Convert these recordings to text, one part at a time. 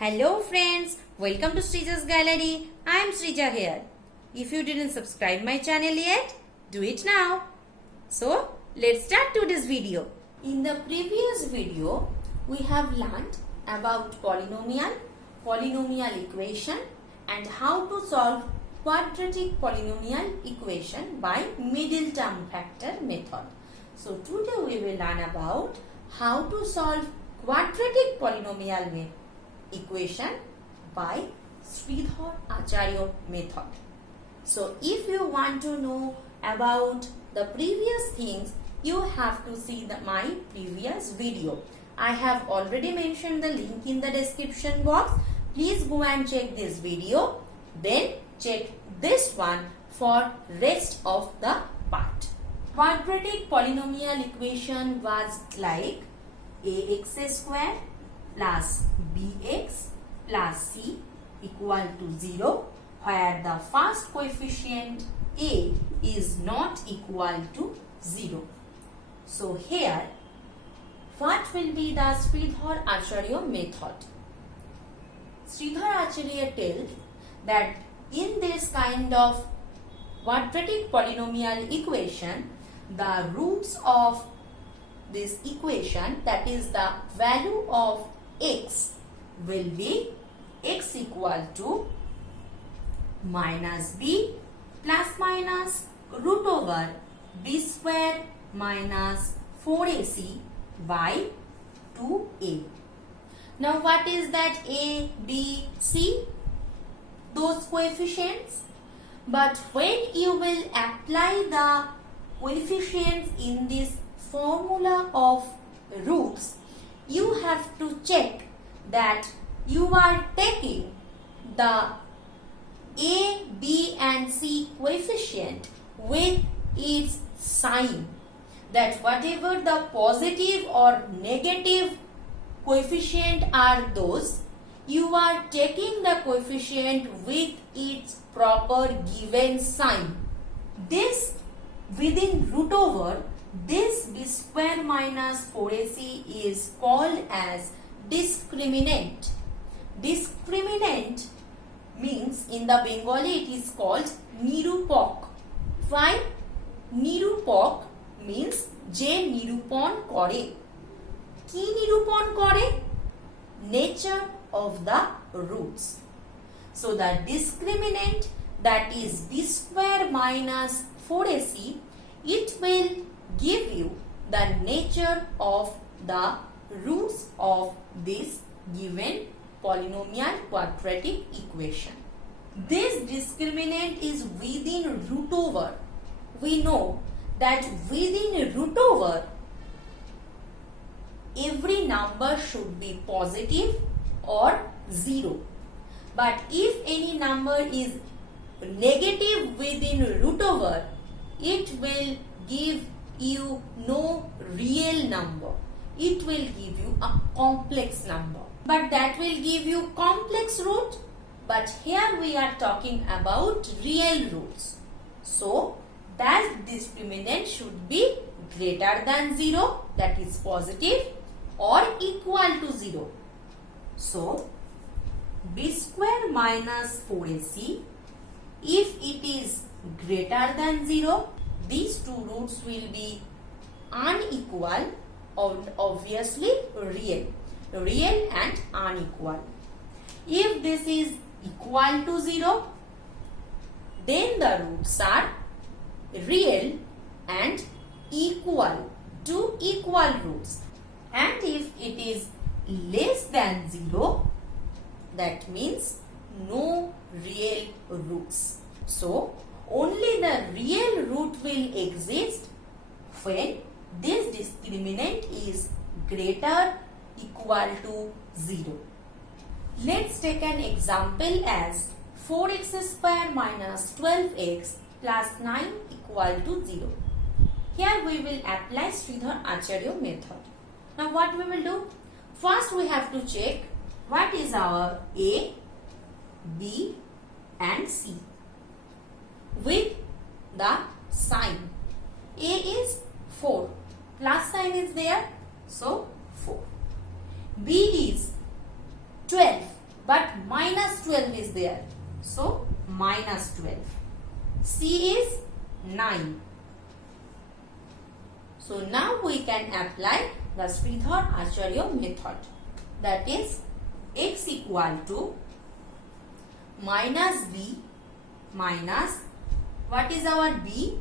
Hello friends, welcome to Srija's Gallery. I am Srija here. If you didn't subscribe my channel yet, do it now. So, let's start today's video. In the previous video, we have learned about polynomial equation and how to solve quadratic polynomial equation by middle term factor method. So, today we will learn about how to solve quadratic polynomial equation by Sridhara Acharyya method. So if you want to know about the previous things, you have to see my previous video. I have already mentioned the link in the description box. Please go and check this video. Then check this one for rest of the part. Quadratic polynomial equation was like ax square plus bx plus c equal to 0, where the first coefficient a is not equal to 0. So here, what will be the Sridhara Acharyya method? Sridhara Acharyya tells that in this kind of quadratic polynomial equation, the roots of this equation, that is the value of x, will be x equal to minus b plus minus root over b square minus 4ac by 2a. Now what is that a, b, c? Those coefficients. But when you will apply the coefficients in this formula of roots, you have to check that you are taking the a, b and c coefficient with its sign, that whatever the positive or negative coefficient are those, you are taking the coefficient with its proper given sign. This within root over this b square minus 4ac is called as discriminant. Discriminant means in the Bengali it is called nirupak. Why? Nirupak means je nirupon kore. Ki nirupon kore? Nature of the roots. So the discriminant, that is b square minus 4ac, it will give you the nature of the roots of this given polynomial quadratic equation. This discriminant is within root over. We know that within root over, every number should be positive or 0. But if any number is negative within root over, it will give you no real number. It will give you a complex number. But that will give you complex root. But here we are talking about real roots. So that discriminant should be greater than 0, that is positive, or equal to 0. So b square minus 4ac, if it is greater than 0, these two roots will be unequal and obviously real and unequal. If this is equal to 0, then the roots are real and equal to equal roots. And if it is less than 0, that means no real roots. So only the real root will exist when this discriminant is greater equal to 0. Let's take an example as 4x square minus 12x plus 9 equal to 0. Here we will apply Sridhara Acharyya method. Now what we will do? First we have to check what is our a, b and c with the sign. A is 4, plus sign is there, so 4. B is 12, but minus 12 is there. So minus 12. C is 9. So now we can apply the Sridhara Acharyya method. That is x equal to minus b minus, what is our b?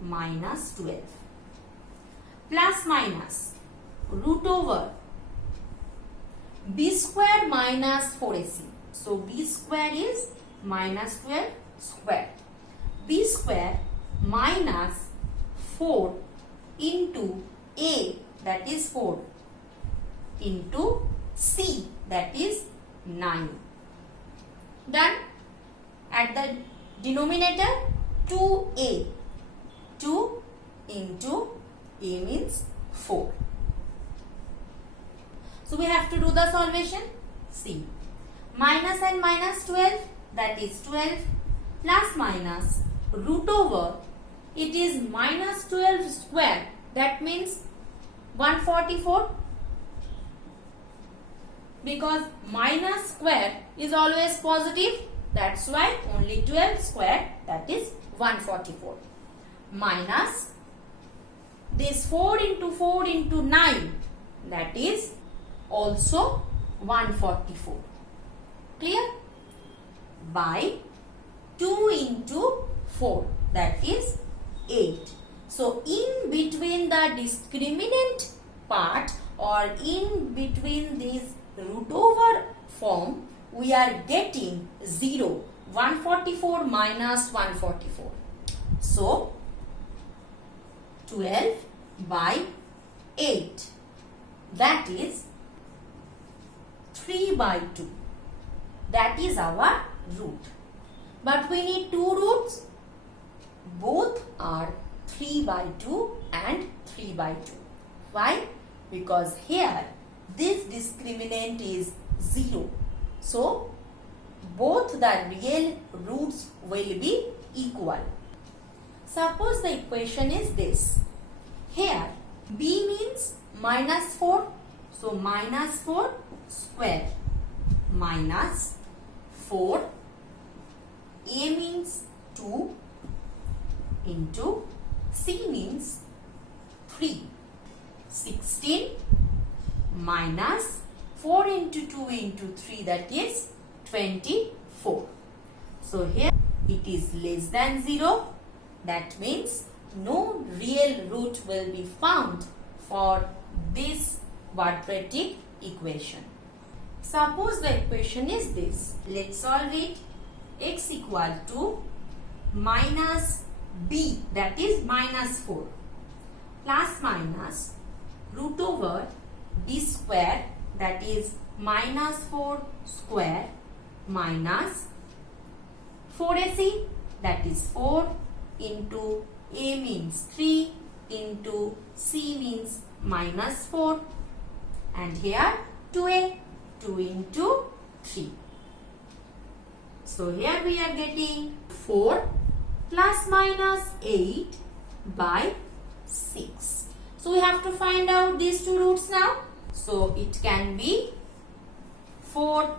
Minus 12. Plus minus root over b square minus 4ac. So b square is minus 12 square. B square minus 4 into a, that is 4, into c, that is 9. Done. At the denominator 2a. 2 into a means 4. So we have to do the solvation. See, minus and minus 12, that is 12, plus minus root over, it is minus 12 square, that means 144, because minus square is always positive, that's why only 12 square, that is 144, minus this 4 into 9, that is also 144. Clear? By 2 into 4, that is 8. So in between the discriminant part or in between this root over form, we are getting 0. 144 minus 144. So 12 by 8, that is 3 by 2. That is our root. But we need two roots. Both are 3 by 2 and 3 by 2. Why? Because here this discriminant is 0. So both the real roots will be equal. Suppose the equation is this. Here b means minus 4. So minus 4 square minus 4. A means 2 into c means 3. 16 minus 4 into 2 into 3, that is 24. So here it is less than 0. That means no real root will be found for this quadratic equation. Suppose the equation is this. Let's solve it. X equal to minus b, that is minus 4, plus minus root over b square, that is minus 4 square, minus 4ac, that is 4, into a means 3, into c means minus 4, and here 2a, 2 into 3. So here we are getting 4 plus minus 8 by 6. So we have to find out these two roots now. So it can be 4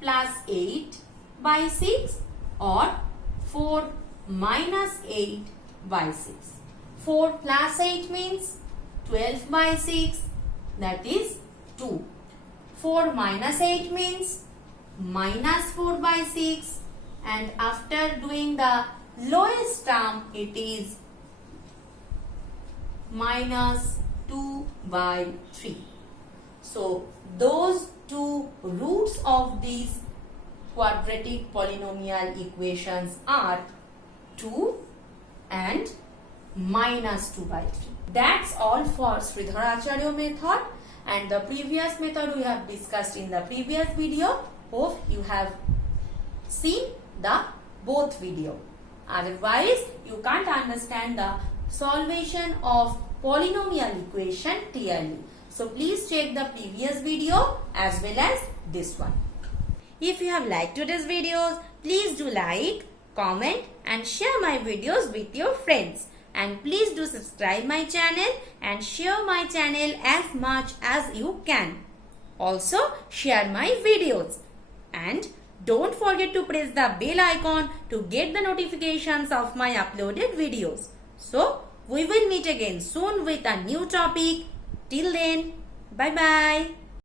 plus 8 by 6 or 4 minus 8 by 6. 4 plus 8 means 12 by 6, that is 2. 4 minus 8 means minus 4 by 6, and after doing the lowest term it is minus 2 by 3. So those two roots of these quadratic polynomial equations are 2 and minus 2 by 3. That's all for Sridhara Acharyya method, and the previous method we have discussed in the previous video. Hope you have seen the both video. Otherwise, you can't understand the solvation of polynomial equation clearly. So please check the previous video as well as this one. If you have liked today's videos, please do like, comment and share my videos with your friends. And please do subscribe my channel and share my channel as much as you can. Also share my videos. and don't forget to press the bell icon to get the notifications of my uploaded videos. So, we will meet again soon with a new topic. Till then, bye bye.